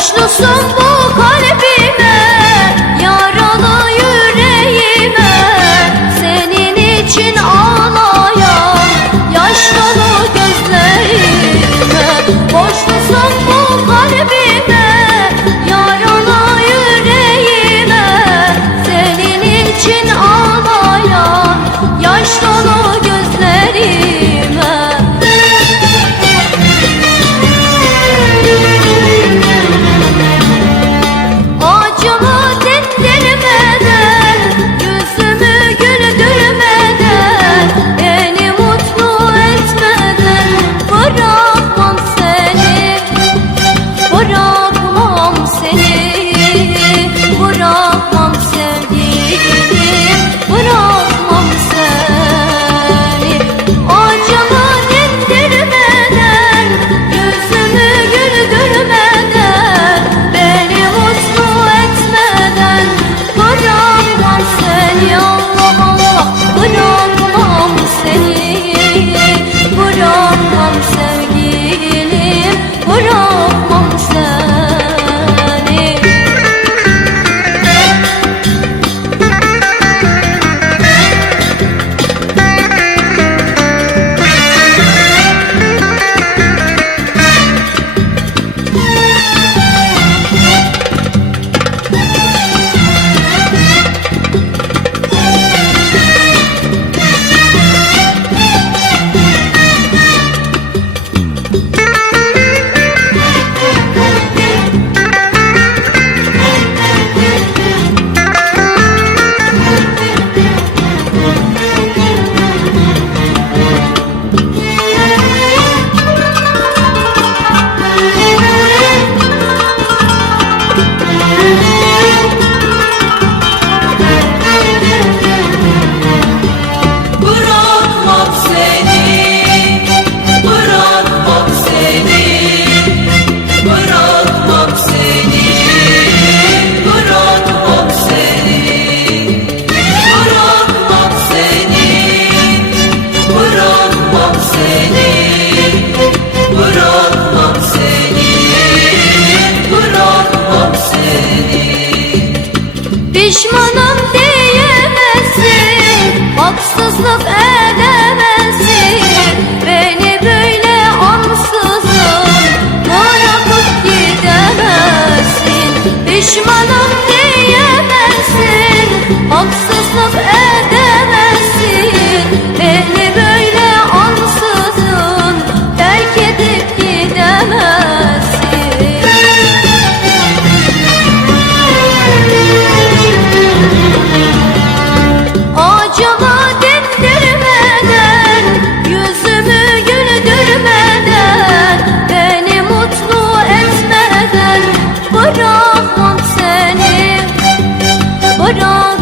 Boşlusun bu kalbime Yaralı yüreğime. Senin için ağlayan Roro